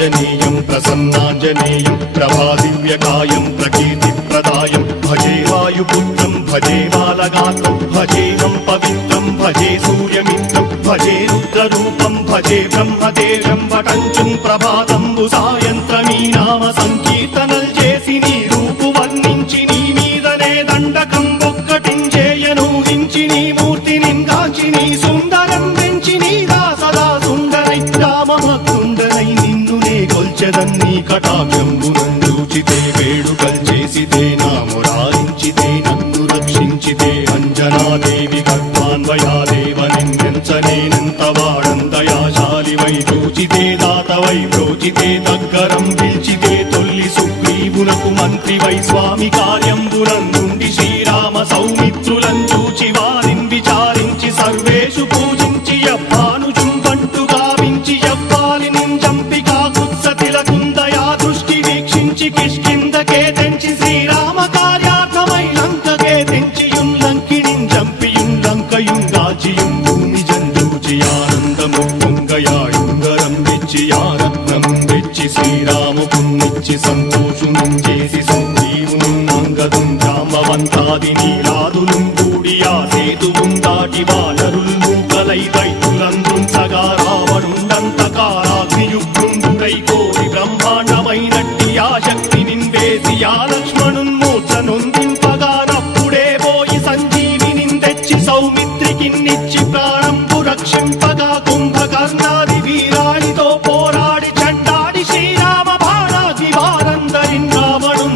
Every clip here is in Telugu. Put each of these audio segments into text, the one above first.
श्रीयाञ्जनेयं प्रसन्नाञ्जनेयं प्रभादिव्यकायं प्रकीर्तिप्रदायं भजे वायुपुत्रं भजे बालगात्रं भजेहं पवित्रं भजे सूर्यमित्रं भजे रुद्ररूपं भजे ब्रह्मदेवं वटञ्चुं प्रभाతంబు సాయంత్రమీ నామ సంకీర్తనల్ చేసి నీ రూపు వర్ణించి నీ మీదనే దండకం ఒక్కటించేయను హించి నీ మూర్తిని గాంచి నీ సుందరం పెంచి నీ దాసదా సుందరై రామభక్తుండరై నిన్నునే కొల్చెదన్ని కటాక్షంబునందూచితే వేడుకల్ చేసితే నా మురారించితే నన్ను రక్షించితే అంజనాదేవి గర్భాన్వయాదేవ నిన్నెంచనేనంత వాడందయాశాలివై చూచితే దాతవై ప్రోచితే దగ్గరం పిలిచితే తొల్లి సుగ్రీవునకు మంత్రివై స్వామి కార్యంబునందుండి శ్రీరామ సౌమిత్రులను చూచి వారిని విచారించి సర్వేషు పూజించి యవ్వానుజుంబంటు గావించి యవ్వాలిని చంపి కాకుత్సతిలకుందయా దృష్టి వీక్షించి కిష్కిందకే తెంచి శ్రీరామ కార్యార్థమై లంకకే తెంచియుం లంకిణిం చంపియుం లంకయుం దాచియుం భూమి జందూచి ఆనందము పొంగయాయుంగరం వెచ్చి ఆరత్నం వెచ్చి శ్రీరాముకున్నిచ్చి సంతోషునం చేసి సుగ్రీవును అంగదుం జాంబవంతాది నీలాదులు కూడి ఆ సేతువుం దాటి వానరుల్ మూకలై దైతులందుం సగా రావణుండంతకారాగ్నియుగ్రుండుడై కోరి బ్రహ్మాండమైనట్టి ఆ శక్తి నింవేసి ఆ లక్ష్మణున్ మూర్ఛ నొందింపగానప్పుడే పోయి సంజీవిని తెచ్చి సౌమిత్రికిన్నిచ్చి ప్రాణంబు రక్షింపగా కుంభకర్ణాది వీరాళితో పోరాడి చండాడి శ్రీరామ బాణాది వారందరిన్ రావణుం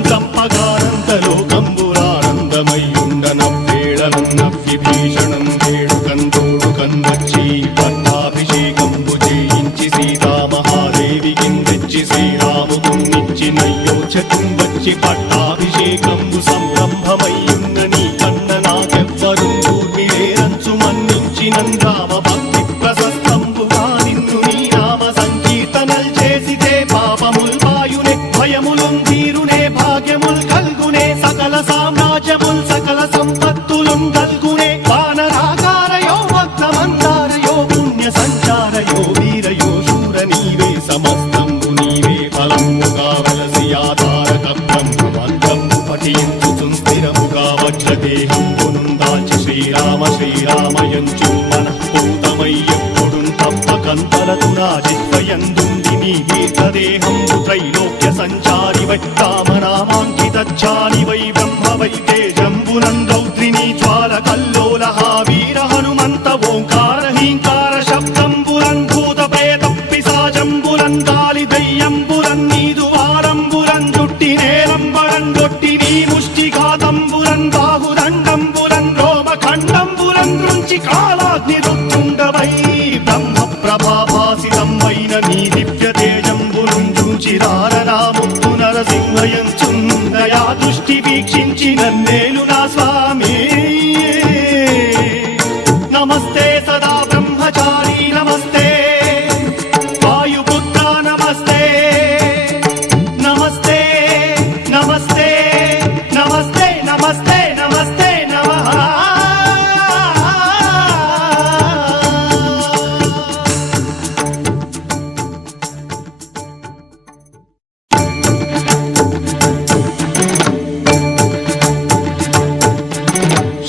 చంపగానందలోకంబురానందమై ఉండనవ్వేళనన్నవ్వి భీషణం వేడుకందోడుకన్ వచ్చి పట్టాభిషేకంబు చేయించి సీతామహాదేవికి తెచ్చి శ్రీరాముకున్నిచ్చి నయ్యోచకం వచ్చి పట్టాభిషేకంబు సంరంభమయ్యున్న నీ కన్న నాకెవ్వరు కూర్మిలేరంచు మన్నించి నందామ భక్తి ప్రశస్తంబుగా నిన్ను నీ నామ సంకీర్తనల్ చేసితే పాపముల్ పాయునే భయములుం తీరునే భాగ్యముల్ కల్గునే సకల సామ్రాజ్యముల్ సకల సంపత్తులుం కల్గునే వానరాకారయో భక్తమందారయో పుణ్య సంచారయో వీరయో శూర నీవే సమస్తంబు నీవే ఫలముగా వలసి ఆధారక బ్రహ్మమంత్రము పఠించు స్థిరముగా వజ్రదేహంబును దాచి శ్రీరామ శ్రీరామయంచు మనఃపూతమై ఎప్పుడు తప్పకంతలతు రాజిత్వయందుండి నీ దీర్ఘదేహంబు త్రైలోక్య సంచారివై రామనామాంకితచ్చాలివై బ్రహ్మవై తేజంబునం రౌద్రిణీ జ్వాల కల్లోల వీర హనుమంత ఓంకార హీంకార శబ్దంబురన్ భూత ప్రేత పిశాచంబురన్ గాలి దయ్యంబురన్ నీదు వారంబురన్ జుట్టి నేలంబరన్ గొట్టి నీ ముష్టిఘాతంబురన్ బాహుదండంబురన్ రోమఖండంబురన్ దృంచి కాలాగ్ని రుత్తుండవై బ్రహ్మ ప్రభాభాసితంబైన నీ దివ్య తేజంబురుం చూచిరారరాముత్తు నరసింహయంచుందయా దృష్టి వీక్షించి నన్నేలు నా స్వామి నమస్తే సదా బ్రహ్మచారి నమస్తే వాయుపుత్ర నమస్తే నమస్తే నమస్తే నమస్తే నమస్తే నమస్తే నమః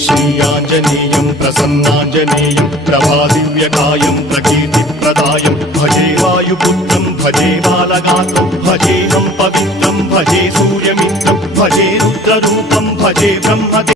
श्रीयाञ्जनेयं प्रसन्नाञ्जनेयं प्रभादिव्यकायं प्रकीर्तिप्रदायं भजे वायुपुत्रं भजे बालगात्रं भजेहं पवित्रं भजे सूर्यमित्रं भजे रुद्ररूपं भजे ब्रह्मदेवं